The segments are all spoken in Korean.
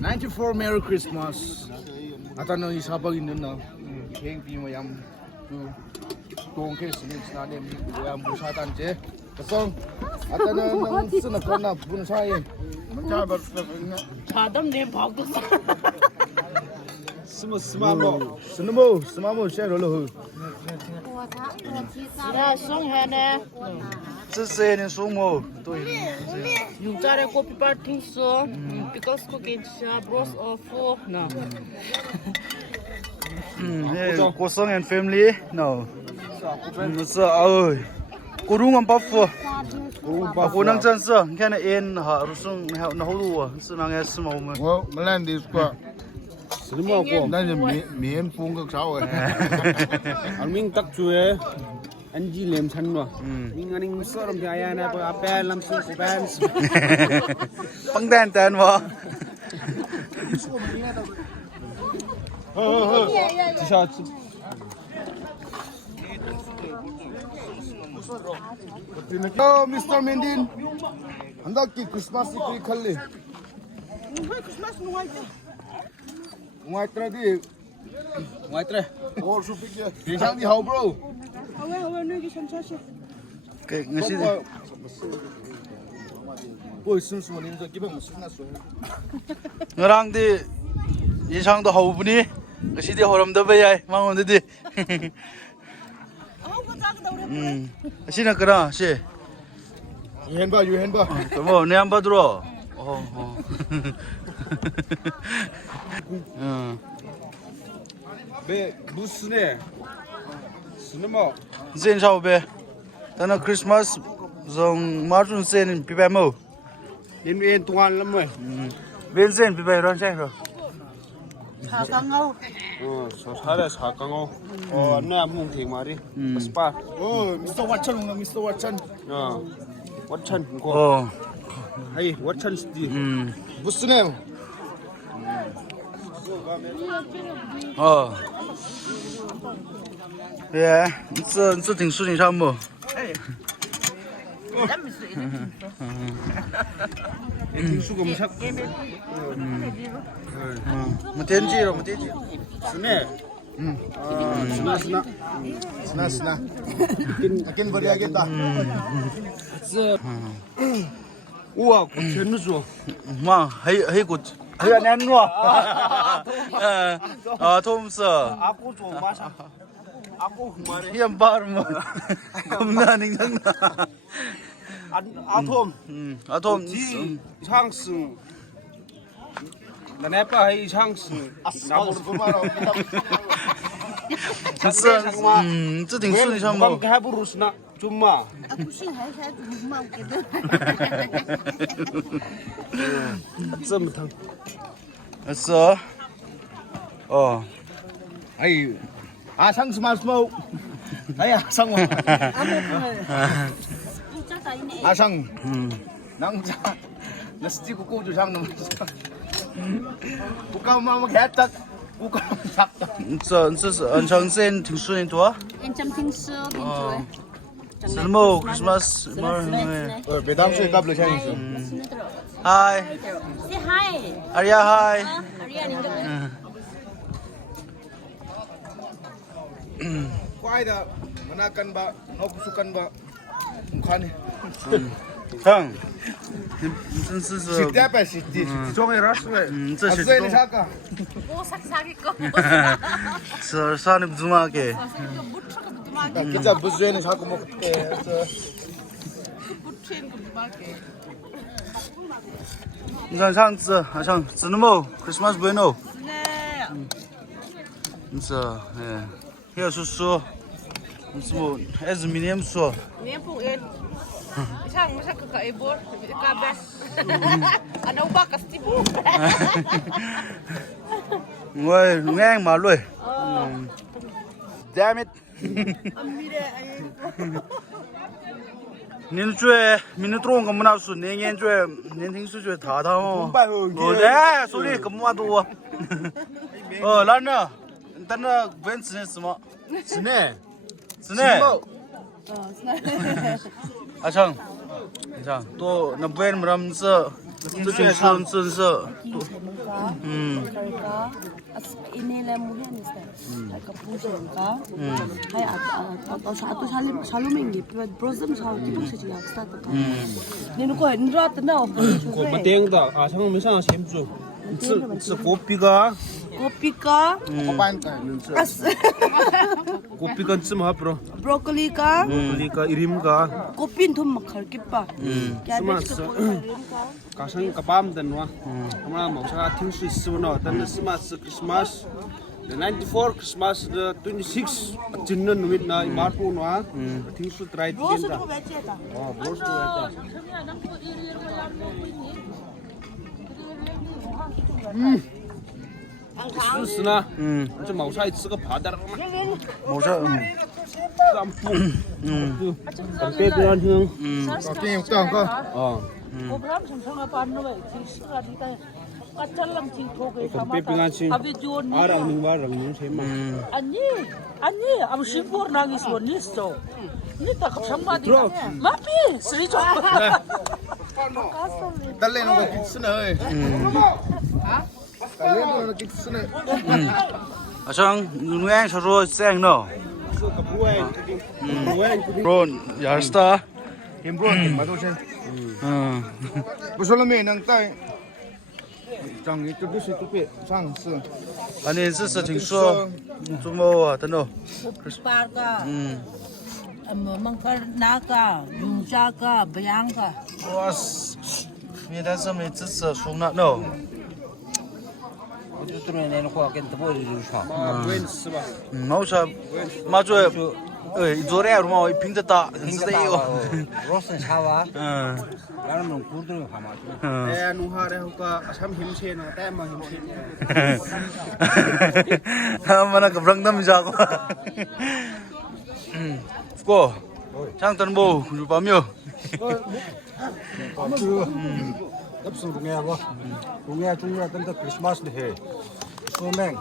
94 Merry Christmas. Atano isabag indun na. Keng pi mayam tu tong ke sini snade mi yam busatan je. Kasong atano nang sunakon na bunsay. Manjabak na. Adam ne bhag to Smamo share lo hu. Ya song hai ne 这些人说么？对。 yung tare ko piparting so because ko kin siya bros of na 过生日 family no。是哎，过路蛮不服。我能真是，你看那烟哈，都是那好多，是那个是嘛我们。我们那里说，什么过？那是棉风个啥玩意？ Ang ming tak chue anji lem chan no ming aning soram jaya na pa apel lam su ban 蹦蛋蛋吗？ci sa Oh, Mr. Mendin. Handak ki Christmas tree khalle. Christmas nuai te Muatra di. Muatra. Or supik ya. Bisang di how bro. awe ne gi san sa Okay, ngasi di. Boy, sun nin so gibang sunna so. Ngarang di 인상도 how buni. Ngasi di horam da bayai mangon di. Sina kara si. Yuhen ba. Mo ne amba dro. Oh. be busne sinema Zen sao be. Tana Christmas zong marun sen pi ba mo. in en tuan lam we Ben sen pi ba ron sai ro. sa kangau so sare sa kango o na mung thing mari spa Oh, Mr. Watson. what chan ko Oh. hey what chan sti Busne. Oh. Yeah, 这挺事情上么？ ting su gum sak 没天气了，没天气。 sne Sna. Akin bari kita. uwa ko chen nu so Ma, hey good. Hey nan no. Tom sir. aku so masa aku mari Hiam bar mo. Kamna ning nang na. atom Tom. ji chang sung na ne pa hai chang sung na bu ko ma ro这挺事情上么？ ka bu rusna cuma aku sih hai saya mau gitu 这么疼是。哦。哎，阿sang smart smoke. Ay, asang mo. Asang. Nang nasti ko ko sang naman. Bukaw mama khatak. Bukaw sak. 这是很长时间挺顺利多。 encam ting so enjoy什么 Christmas？ बेदाम से कब ले जाएंगे Hi. say hi Arya hi. Arya ni Quay da manakan ba, nokusukan ba. Mukha ni. 看，真是 सीधा पे सीधी 종이 라스웨 这是 앞서 사까 ko saksagi ko 是啥你不怎么给？ kita buzuin saku mo ke butrin ko bake 你看上次好像只能么 Christmas bueno， ne 你是还有说，你是么还是明年说， ni po en isang masa ka kaibor ka bes ano ba kastibo 我爱马瑞，damn it， amire ay 年最明中个么那说年最年轻时最塔塔哦，我的说的个么多，那呢，但那本质是什么？ 스네 是呢。 아창 자, 또 나부엔 람스 这挺深深色 Karika, as inila mo yan is that kapusin ka. Hay at saluming di problem sa tipo sa siya start ka. Nino ko nrat na 고 마땡다 아 상은 메상 셈주 츠 고피가 Kopi ka, as 고피가 쯤 하브로 broccoli ka, 리가 이림가 kopin thum makhar kipa. 스마스 가상 까밤든 와 아마 모사 팅수 있으면 어떤 스마스 크리스마스 the 94 Christmas the 26 진는 with na marpo no tingsu try tigenda oh bros to eta 스나 좀 마우사 있으가 바다라 모자 쌈뿌 담배도한 형 어떻게 없다 거 어 program samsang apa anu ba sisra dita kacalang ting thoge 담배 빙한신 아랑 ning 셈마 ani am sipur nangis wonisto ni tak sambadi mapi sri jo 달래 놓고 kit스네 달래 놓고 kit스네 아상 누구야 서로 쌩노 론 야스타 김브론 마도신 부솔로메 낭따이 장 이쪽도 시쪽에 상스 아니 스스 징수 좀뭐 하더노 parka mangkar naka yungjaka bayangka 와스 미다서 메츠스 송나 노 마우사 마조 조레 루마 핑드다 핑드다요 로슨 샤와 나는 구르들 가마 에 누하레 호가 참 힘세나 때마 힘세네 mana kebrangdam jago 고 장던 뭐 밤요 납승 동해하고 동해 중요한 데 크리스마스 해 소맹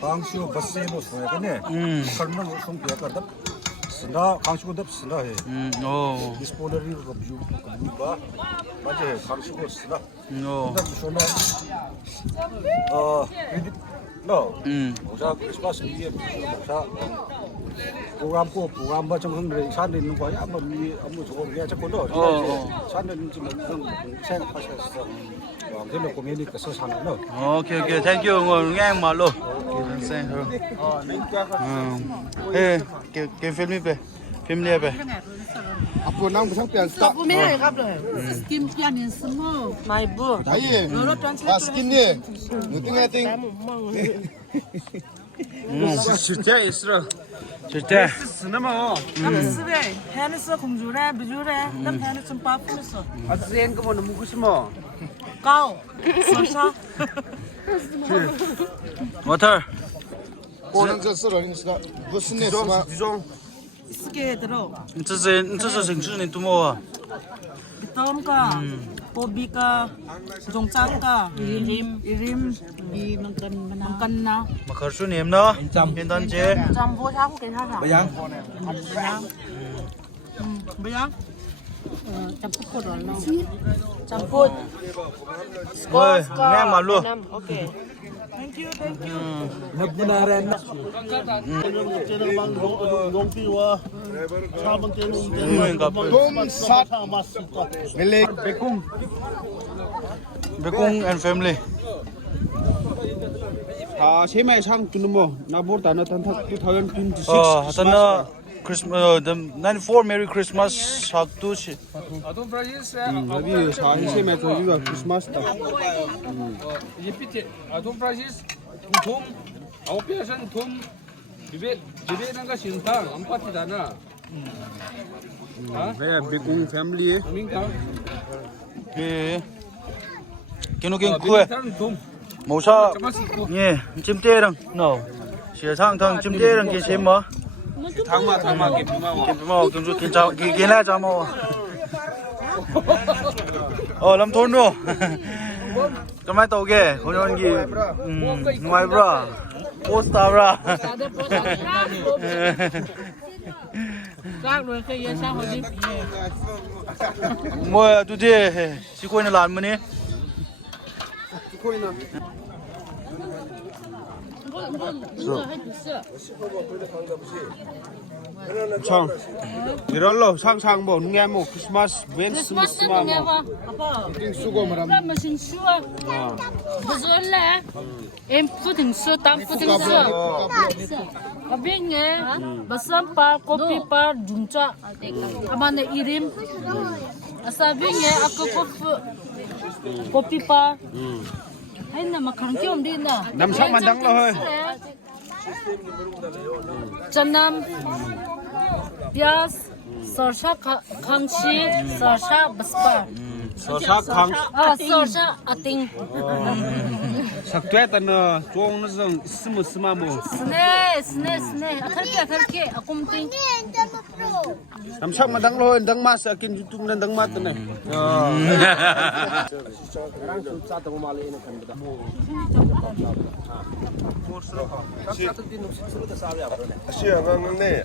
강슈 버스에도 소야네 설명 좀 비약하다 스나 강슈고 답 스나 해 오 디스포너리 로뷰 그니까 맞아 강슈고 스나 오 근데 소매 no 오자 크리스마스 이게 오자 program macam hang san din ko ya mi amu so ya cha ko do san din ji mang sen pa sa sa wa de ko mi ni ka sa san no 오케이 오케이 땡큐 ngang mà luôn sen cái phim đi về phim đi về 아빠 랑 무슨 때 스타 bumina kaplo skim pianin smo my bu 아예 아 스킨니 무등에 땡 진짜 있어 진짜 스나마 sbe hanis kumjura bijura dam hanis zum papus 아즈엔 거 뭐는 먹고 싶어 kau sasa 워터 오는 저 쓰러는 스타 무슨 내 스마 주종 ske dro 这是城市你多么 tom ka pobi ka jongchang ka irim di mangkan na mà khởi số niệm đó hiện tại chế jambo sa ko kenha bayang bayang campur ko no campur ơi ngang mà luôn okay thank you nabunaren 돔삿 멜렉 베콩 and family 아 세마이 상 주는 뭐 나보다 나 단타 2026 하잖아 Christmas the 94 Merry Christmas 학두시 여기 사인 세마이 저기가 크리스마스다 Repeat. Atom prices thum operation thum bibe nanga sintang ampati dana. 왜 베공 패밀리 Minta. 예 кино긴 쿠에 Thum. 모사 Chamasi. 예 찜대랑 no 시상탕 찜대랑 게셈마 당마 게비마 게뭐 경주 괜찮 게나 자모 lâm thôn cái máy tàu kia có nhân gì ngoài bra posta bra các rồi cái sang hồi đi mua tụi chị chỉ quên làm mà nè 코이나. 참. 이럴로 상상 뭐 누가 뭐 크리스마스 벤스 무스마 뭐. ting sugo maram mà xin xưa bây giờ là em phụ tình xưa tam phụ tình xưa có biết nghe bà sắm pa copy pa dùng cho ama này irim asa biết nghe aku copy pa hay là mà khẳng kiom đi nè Năm sắc mà đắng rồi. chân năm pias sarsa khangchi sarsa baspa 서사 강 sarsa ating saktuetan chuang na jong sma mo. 스네 아탈게 아꼼팅 Năm sắc mà đắng rồi, đắng mát sẽ kiên YouTube nên đắng mát này. 아시 한강네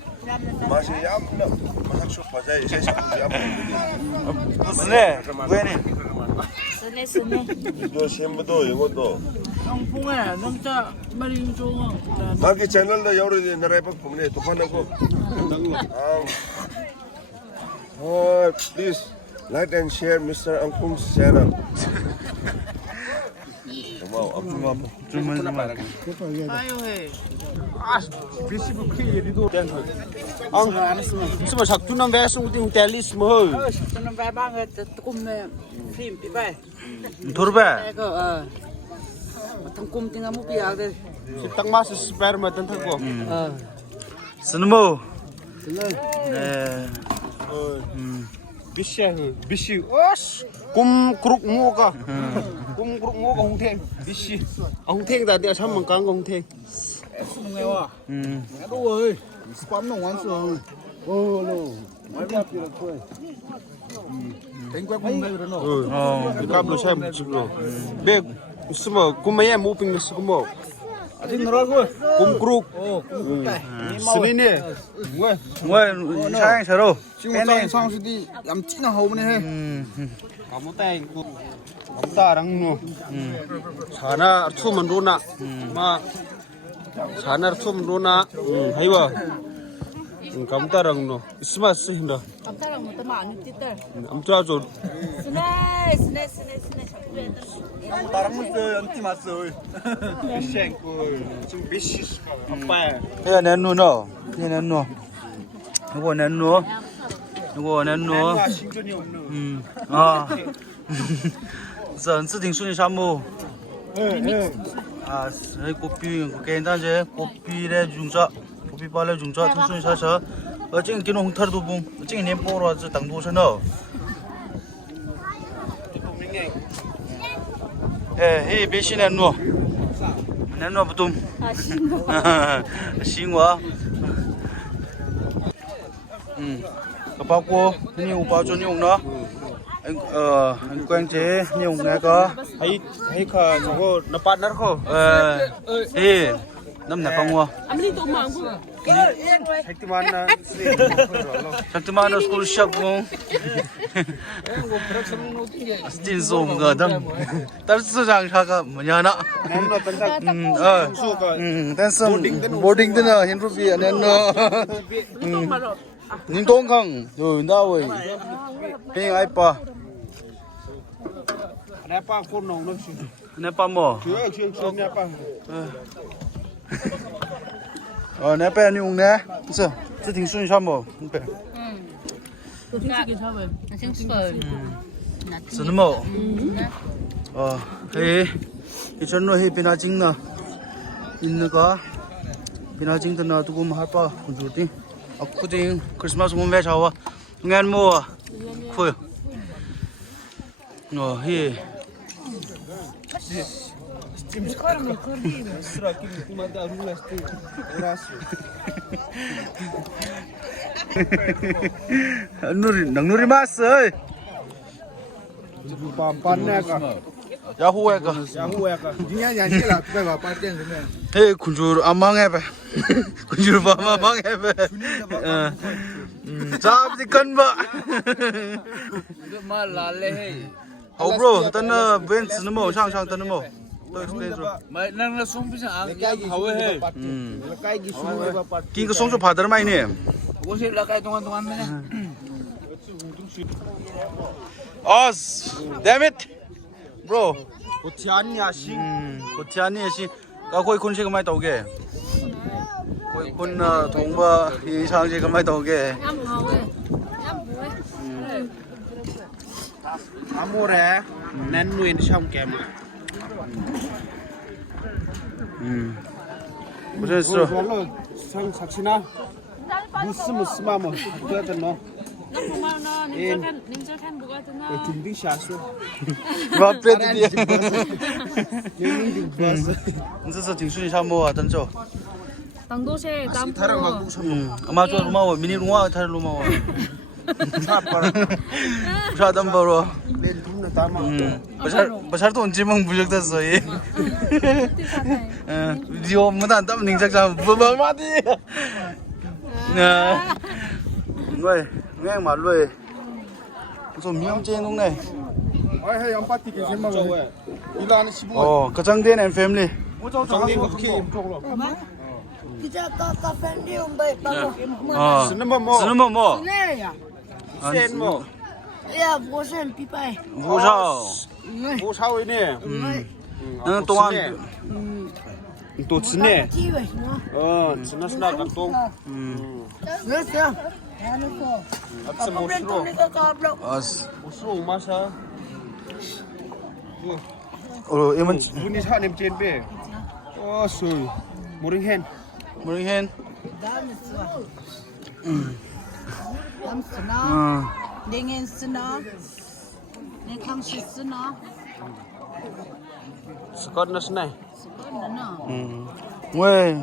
맛이 얌나 맛이 빠져요. 세상에 얌. sne weni 스네 이거 셈도 이것도 엉풍에 넘자 머리 좀 마기 채널도 여러 나라에 보면 똑같고. Please like and share Mr. Angkung's channel. Ang sma saktunan vesung ting telis mo. 저는 배방에 꿈에 film 비바이 turba 이거 어떤 꿈 띵아 무비야 돼 Tang mas sperma tan thako. snmo Bishi os kum kruk mo ka. Kum kruk mo ka hong theng. Bishi. Hong theng da dia sam mang kang hong theng. spam no wan so teng kwa kung ngai no Kam lo sam chilo. Be sma kum ya mo ping s kum mo. atin nora ko Kum kruk. Sini ngoi sang saro 지금 상수디 얌찌나 하오네 해. kamu teng ku. Kamu tarang no. Sana thu man runa. Ma sana thu man runa. Haiwa. Kamu tarang no. Sma sinda. 아까랑 뭐 때문에 안 입지들 Amtra jo. 스네 ya nen nu no ya nen nu ngo nen nu ngo nen nu啊dân sự tình xuân sao mù à cái copy cái đơn giản copy để dùng cho copy bao để dùng cho thông xuân sao sao ở trên cái nông thôn đồ bung trên niệm bao rồi tăng đồ sao nữa ê bé xin nen nu bút tum xin quá cái bao cô nhiều bao cho nhiều nữa anh quen chế nhiều nghe có Hai ka jogo na partner ko. năm này phong mua Shaktiman na Shaktiman nó school shop không tin zoom cả đâm tất sự rằng sao cả mà nhà nọ Nam no tan tak su ka. tên sâm boarding tên là hiện rupi anh em nó nhìn đông không rồi đâu rồi bên ai pa Na pa ko no no si. anh pa mò Chuang na pa. nè bé anh dùng nè sao这挺顺畅不对是那么嘿一阵罗嘿变那金呢那个变那金的呢都给我们还把工作的固定 Christmas 我们外朝啊安么会嘿nuri mas ơi Pan na ka. 야호 애가 Yahu ya ka. 그냥 양치라 그거 빠진 그러면 헤 군주 아망해 봐 군주 봐마 망해 봐 잡지 건봐 mà là lê hậu bro tân ven sân mồ sang sang tân mồ to explain so Mai nang na song bisa ang hawe he. Lakai gi suwe ba pat. ki ko song so father mai ne Wo se la kai tungan na. os damn it bro Otian ya sing. ko tiani si ka koi kun se ka mai tau ge koi kun thong ba yi sang se ka mai tau ge Em hào ấy. Em vui. Amore nan nuin sham kem. 무슨 써 Hello sang saksina. Musma mo. Ka tan no. Nó không mau nó, nín cho khen bữa thế nó. Tumbi sha so. rapid dia Ni ding bus. 你这是挺顺项目啊真走 Tầng đô xe, tam Tarang phố. magu 아마 저 루마워 미니 루마 타르 루마워 차 담바로 len thum na tama. 버살도 언제만 부적됐어 이 비디오 뭐다 땀 닝작자 뭐마디 왜 그냥 말로 해 좀 미엄제 농네 Ai hay ang pati ke sema we. Ilan si 어 가장된 앤 패밀리 Jong ni ko ki. Kita ka family umbai pa 어 Sinema mo. 쓰는 뭐 ya Sen mo. ya bosan pipai 무사 Mo sao ni. 응 동안 To chne. ti we no Chna sna ka to. no sa Apsa mo sro. ka blok 어스 Sro ma sa. 어 이만 Buni sa nem chen pe. Oh so. Moring hen. 모르겐 dam sna dengan sna dengan kang shi sna Scott na snai. na 왜